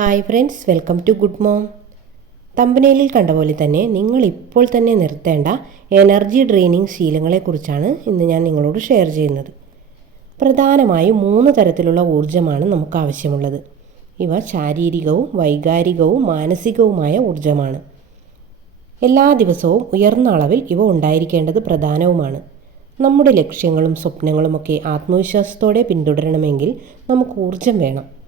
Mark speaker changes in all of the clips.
Speaker 1: Hi friends welcome to good mom തമ്പനയിലിൽ കണ്ട പോലെ തന്നെ നിങ്ങൾ ഇപ്പോൾ തന്നെ നിർത്തേണ്ട എനർജി ഡ്രെയിനിങ് ശീലങ്ങളെക്കുറിച്ചാണ് ഇന്ന് ഞാൻ നിങ്ങളോട് ഷെയർ ചെയ്യുന്നത്. പ്രധാനമായും മൂന്ന് തരത്തിലുള്ള ഊർജമാണ് നമുക്ക് ആവശ്യമുള്ളത്. ഇവ ശാരീരികവും വൈകാരികവും മാനസികവുമായ ഊർജമാണ്. എല്ലാ ദിവസവും ഉയർന്ന അളവിൽ ഇവ ഉണ്ടായിരിക്കേണ്ടത് പ്രധാനവുമാണ്. നമ്മുടെ ലക്ഷ്യങ്ങളും സ്വപ്നങ്ങളുമൊക്കെ ആത്മവിശ്വാസത്തോടെ പിന്തുടരണമെങ്കിൽ നമുക്ക് ഊർജം വേണം.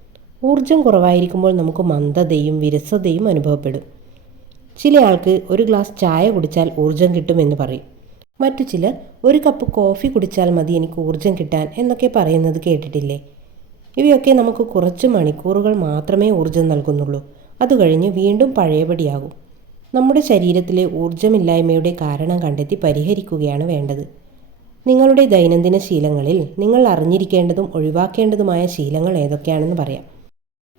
Speaker 1: ഊർജം കുറവായിരിക്കുമ്പോൾ നമുക്ക് മന്ദതയും വിരസതയും അനുഭവപ്പെടും. ചില ആൾക്ക് ഒരു ഗ്ലാസ് ചായ കുടിച്ചാൽ ഊർജം കിട്ടുമെന്ന് പറയും. മറ്റു ചിലർ ഒരു കപ്പ് കോഫി കുടിച്ചാൽ മതി എനിക്ക് ഊർജം കിട്ടാൻ എന്നൊക്കെ പറയുന്നത് കേട്ടിട്ടില്ലേ? ഇവയൊക്കെ നമുക്ക് കുറച്ച് മണിക്കൂറുകൾ മാത്രമേ ഊർജം നൽകുന്നുള്ളൂ. അത് കഴിഞ്ഞ് വീണ്ടും പഴയപടിയാകും. നമ്മുടെ ശരീരത്തിലെ ഊർജമില്ലായ്മയുടെ കാരണം കണ്ടെത്തി പരിഹരിക്കുകയാണ് വേണ്ടത്. നിങ്ങളുടെ ദൈനംദിന ശീലങ്ങളിൽ നിങ്ങൾ അറിഞ്ഞിരിക്കേണ്ടതും ഒഴിവാക്കേണ്ടതുമായ ശീലങ്ങൾ ഏതൊക്കെയാണെന്ന് പറയാം.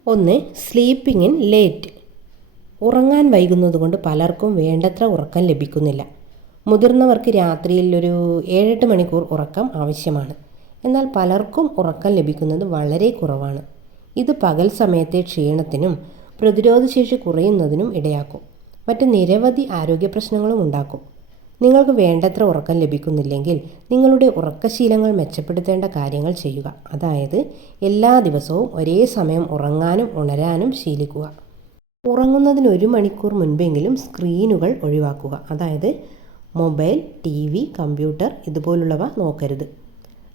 Speaker 1: ഒന്ന് സ്ലീപ്പിംഗ് ഇൻ ലേറ്റ് ഉറങ്ങാൻ വൈകുന്നതുകൊണ്ട് പലർക്കും വേണ്ടത്ര ഉറക്കം ലഭിക്കുന്നില്ല. മുതിർന്നവർക്ക് രാത്രിയിൽ ഒരു ഏഴെട്ട് മണിക്കൂർ ഉറക്കം ആവശ്യമാണ്. എന്നാൽ പലർക്കും ഉറക്കം ലഭിക്കുന്നത് വളരെ കുറവാണ്. ഇത് പകൽ സമയത്തെ ക്ഷീണത്തിനും പ്രതിരോധശേഷി കുറയുന്നതിനും ഇടയാക്കും. മറ്റ് നിരവധി ആരോഗ്യ പ്രശ്നങ്ങളും ഉണ്ടാക്കും. നിങ്ങൾക്ക് വേണ്ടത്ര ഉറക്കം ലഭിക്കുന്നില്ലെങ്കിൽ നിങ്ങളുടെ ഉറക്കശീലങ്ങൾ മെച്ചപ്പെടുത്തേണ്ട കാര്യങ്ങൾ ചെയ്യുക. അതായത് എല്ലാ ദിവസവും ഒരേ സമയം ഉറങ്ങാനും ഉണരാനും ശീലിക്കുക. ഉറങ്ങുന്നതിന് ഒരു മണിക്കൂർ മുൻപെങ്കിലും സ്ക്രീനുകൾ ഒഴിവാക്കുക. അതായത് മൊബൈൽ ടി വി കമ്പ്യൂട്ടർ ഇതുപോലുള്ളവ നോക്കരുത്.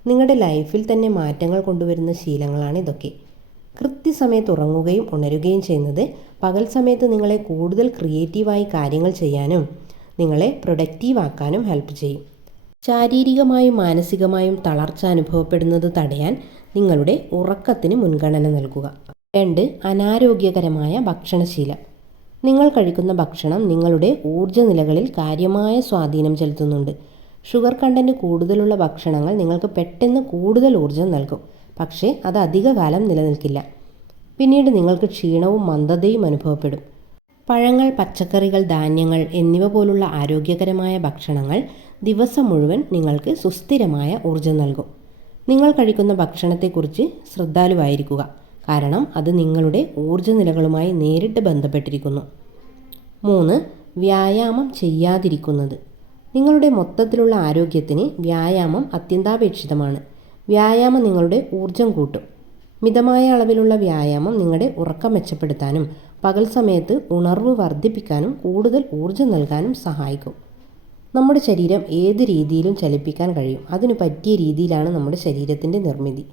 Speaker 1: നിങ്ങളുടെ ലൈഫിൽ തന്നെ മാറ്റങ്ങൾ കൊണ്ടുവരുന്ന ശീലങ്ങളാണ് ഇതൊക്കെ. കൃത്യസമയത്ത് ഉറങ്ങുകയും ഉണരുകയും ചെയ്യുന്നത് പകൽ സമയത്ത് നിങ്ങളെ കൂടുതൽ ക്രിയേറ്റീവായി കാര്യങ്ങൾ ചെയ്യാനും നിങ്ങളെ പ്രൊഡക്റ്റീവ് ആക്കാനും ഹെൽപ്പ് ചെയ്യും. ശാരീരികമായും മാനസികമായും തളർച്ച അനുഭവപ്പെടുന്നത് തടയാൻ നിങ്ങളുടെ ഉറക്കത്തിന് മുൻഗണന നൽകുക. രണ്ട് അനാരോഗ്യകരമായ ഭക്ഷണശീലം. നിങ്ങൾ കഴിക്കുന്ന ഭക്ഷണം നിങ്ങളുടെ ഊർജ നിലകളിൽ കാര്യമായ സ്വാധീനം ചെലുത്തുന്നുണ്ട്. ഷുഗർ കണ്ടന്റ് കൂടുതലുള്ള ഭക്ഷണങ്ങൾ നിങ്ങൾക്ക് പെട്ടെന്ന് കൂടുതൽ ഊർജം നൽകും. പക്ഷേ അത് അധികകാലം നിലനിൽക്കില്ല. പിന്നീട് നിങ്ങൾക്ക് ക്ഷീണവും മന്ദതയും അനുഭവപ്പെടും. പഴങ്ങൾ പച്ചക്കറികൾ ധാന്യങ്ങൾ എന്നിവ പോലുള്ള ആരോഗ്യകരമായ ഭക്ഷണങ്ങൾ ദിവസം മുഴുവൻ നിങ്ങൾക്ക് സുസ്ഥിരമായ ഊർജം നൽകും. നിങ്ങൾ കഴിക്കുന്ന ഭക്ഷണത്തെക്കുറിച്ച് ശ്രദ്ധാലുവായിരിക്കുക. കാരണം അത് നിങ്ങളുടെ ഊർജ നിലകളുമായി നേരിട്ട് ബന്ധപ്പെട്ടിരിക്കുന്നു. മൂന്ന് വ്യായാമം ചെയ്യാതിരിക്കുന്നത്. നിങ്ങളുടെ മൊത്തത്തിലുള്ള ആരോഗ്യത്തിന് വ്യായാമം അത്യന്താപേക്ഷിതമാണ്. വ്യായാമം നിങ്ങളുടെ ഊർജം കൂട്ടും. മിതമായ അളവിലുള്ള വ്യായാമം നിങ്ങളുടെ ഉറക്കം മെച്ചപ്പെടുത്താനും പകൽ സമയത്ത് ഉണർവ് വർദ്ധിപ്പിക്കാനും കൂടുതൽ ഊർജം നൽകാനും സഹായിക്കും. നമ്മുടെ ശരീരം ഏത് രീതിയിലും ചലിപ്പിക്കാൻ കഴിയും. അതിന് പറ്റിയ രീതിയിലാണ് നമ്മുടെ ശരീരത്തിന്റെ നിർമ്മിതി.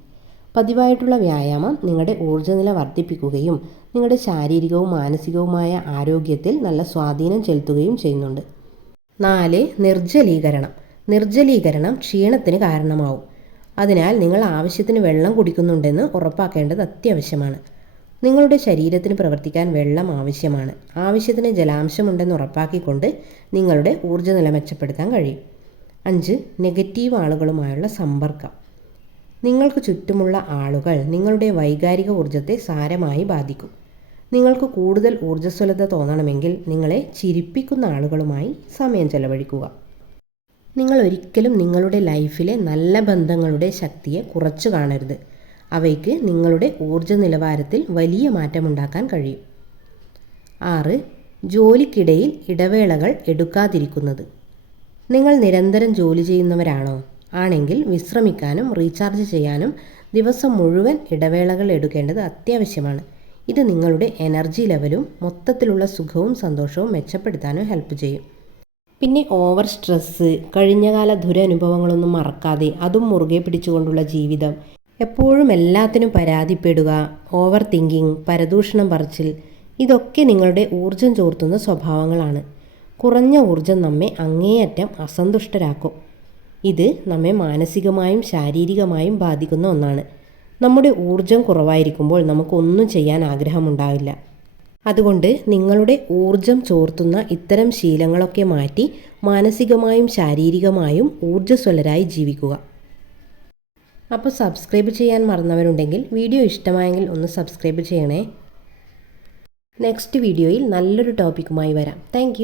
Speaker 1: പതിവായിട്ടുള്ള വ്യായാമം നിങ്ങളുടെ ഊർജനില വർദ്ധിപ്പിക്കുകയും നിങ്ങളുടെ ശാരീരികവും മാനസികവുമായ ആരോഗ്യത്തിൽ നല്ല സ്വാധീനം ചെലുത്തുകയും ചെയ്യുന്നുണ്ട്. നാല് നിർജലീകരണം. നിർജലീകരണം ക്ഷീണത്തിന് കാരണമാവും. അതിനാൽ നിങ്ങൾ ആവശ്യത്തിന് വെള്ളം കുടിക്കുന്നുണ്ടെന്ന് ഉറപ്പാക്കേണ്ടത് അത്യാവശ്യമാണ്. നിങ്ങളുടെ ശരീരത്തിന് പ്രവർത്തിക്കാൻ വെള്ളം ആവശ്യമാണ്. ആവശ്യത്തിന് ജലാംശമുണ്ടെന്ന് ഉറപ്പാക്കിക്കൊണ്ട് നിങ്ങളുടെ ഊർജ നില മെച്ചപ്പെടുത്താൻ കഴിയും. അഞ്ച് നെഗറ്റീവ് ആളുകളുമായുള്ള സമ്പർക്കം. നിങ്ങൾക്ക് ചുറ്റുമുള്ള ആളുകൾ നിങ്ങളുടെ വൈകാരിക ഊർജത്തെ സാരമായി ബാധിക്കും. നിങ്ങൾക്ക് കൂടുതൽ ഊർജസ്വലത തോന്നണമെങ്കിൽ നിങ്ങളെ ചിരിപ്പിക്കുന്ന ആളുകളുമായി സമയം ചെലവഴിക്കുക. നിങ്ങൾ ഒരിക്കലും നിങ്ങളുടെ ലൈഫിലെ നല്ല ബന്ധങ്ങളുടെ ശക്തിയെ കുറച്ചു കാണരുത്. അവയ്ക്ക് നിങ്ങളുടെ ഊർജ നിലവാരത്തിൽ വലിയ മാറ്റമുണ്ടാക്കാൻ കഴിയും. ആറ് ജോലിക്കിടയിൽ ഇടവേളകൾ എടുക്കാതിരിക്കുന്നത്. നിങ്ങൾ നിരന്തരം ജോലി ചെയ്യുന്നവരാണോ? ആണെങ്കിൽ വിശ്രമിക്കാനും റീചാർജ് ചെയ്യാനും ദിവസം മുഴുവൻ ഇടവേളകൾ എടുക്കേണ്ടത് അത്യാവശ്യമാണ്. ഇത് നിങ്ങളുടെ എനർജി ലെവലും മൊത്തത്തിലുള്ള സുഖവും സന്തോഷവും മെച്ചപ്പെടുത്താനും ഹെൽപ്പ് ചെയ്യും. പിന്നെ ഓവർ സ്ട്രെസ്സ് കഴിഞ്ഞകാല ദുരനുഭവങ്ങളൊന്നും മറക്കാതെ അതും മുറുകെ പിടിച്ചുകൊണ്ടുള്ള ജീവിതം. എപ്പോഴും എല്ലാത്തിനും പരാതിപ്പെടുക ഓവർ തിങ്കിങ് പരദൂഷണം പറച്ചിൽ ഇതൊക്കെ നിങ്ങളുടെ ഊർജം ചോർത്തുന്ന സ്വഭാവങ്ങളാണ്. കുറഞ്ഞ ഊർജം നമ്മെ അങ്ങേയറ്റം അസന്തുഷ്ടരാക്കും. ഇത് നമ്മെ മാനസികമായും ശാരീരികമായും ബാധിക്കുന്ന ഒന്നാണ്. നമ്മുടെ ഊർജം കുറവായിരിക്കുമ്പോൾ നമുക്കൊന്നും ചെയ്യാൻ ആഗ്രഹമുണ്ടാവില്ല. അതുകൊണ്ട് നിങ്ങളുടെ ഊർജം ചോർത്തുന്ന ഇത്തരം ശീലങ്ങളൊക്കെ മാറ്റി മാനസികമായും ശാരീരികമായും ഊർജസ്വലരായി ജീവിക്കുക. അപ്പോൾ സബ്സ്ക്രൈബ് ചെയ്യാൻ മറന്നവരുണ്ടെങ്കിൽ വീഡിയോ ഇഷ്ടമായെങ്കിൽ ഒന്ന് സബ്സ്ക്രൈബ് ചെയ്യണേ. നെക്സ്റ്റ് വീഡിയോയിൽ നല്ലൊരു ടോപ്പിക്കുമായി വരാം. താങ്ക്